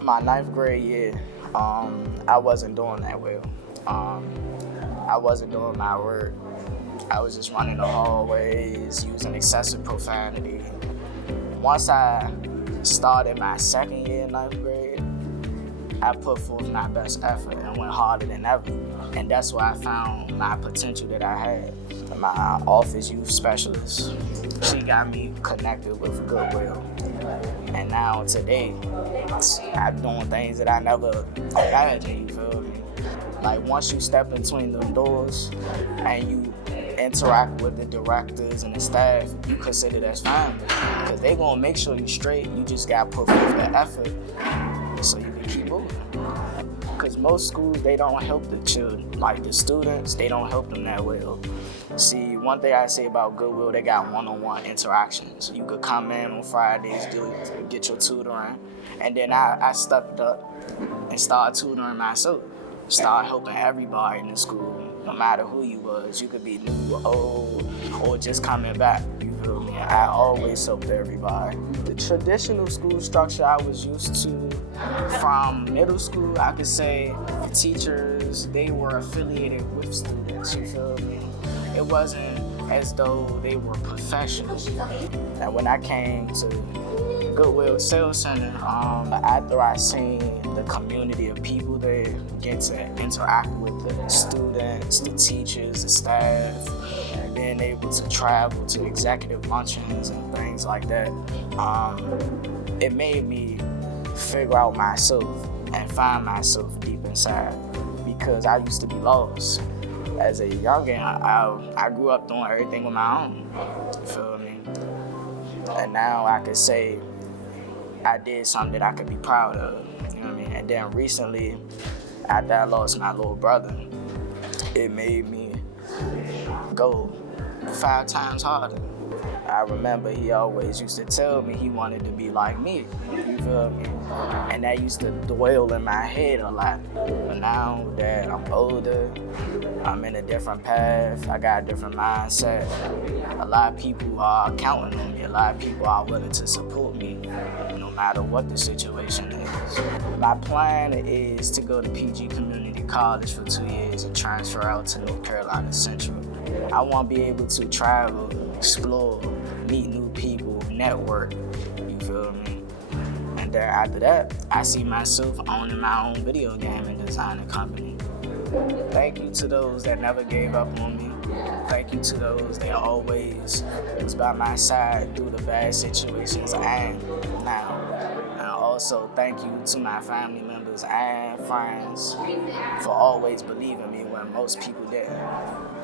My ninth grade year, I wasn't doing that well. I wasn't doing my work. I was just running the hallways, using excessive profanity. Once I started my second year in ninth grade, I put forth my best effort and went harder than ever. And that's where I found my potential that I had. My office youth specialist, she got me connected with Goodwill. And now today, I'm doing things that I never imagined, you feel me? Like once you step between them doors and you interact with the directors and the staff, you consider that's family. Because they gonna make sure you straight, you just gotta put forth the effort so you can keep moving. Because most schools, they don't help the children. Like the students, they don't help them that well. See, one thing I say about Goodwill, they got one-on-one interactions. You could come in on Fridays, get your tutoring, and then I stepped up and started tutoring myself. Start helping everybody in the school, no matter who you was. You could be new, old, or just coming back. You feel me? I always helped everybody. The traditional school structure I was used to from middle school, I could say the teachers, they were affiliated with students, you feel me? It wasn't as though they were professional. And when I came to Goodwill Excel Center, after I seen the community of people there get to interact with the students, the teachers, the staff, and being able to travel to executive luncheons and things like that, it made me figure out myself and find myself deep inside, because I used to be lost. As a youngin', I grew up doing everything on my own, you feel me? And now I could say I did something that I could be proud of, you know what I mean? And then recently, after I lost my little brother, it made me go 5 times harder. I remember he always used to tell me he wanted to be like me, you feel me? And that used to dwell in my head a lot. But now that I'm older, I'm in a different path, I got a different mindset. A lot of people are counting on me, a lot of people are willing to support me, no matter what the situation is. My plan is to go to PG Community College for 2 years and transfer out to North Carolina Central. I want to be able to travel, explore, meet new people, network, you feel me? And then after that, I see myself owning my own video game and designing company. Thank you to those that never gave up on me. Thank you to those that always was by my side through the bad situations and now. And also thank you to my family members and friends for always believing me when most people didn't.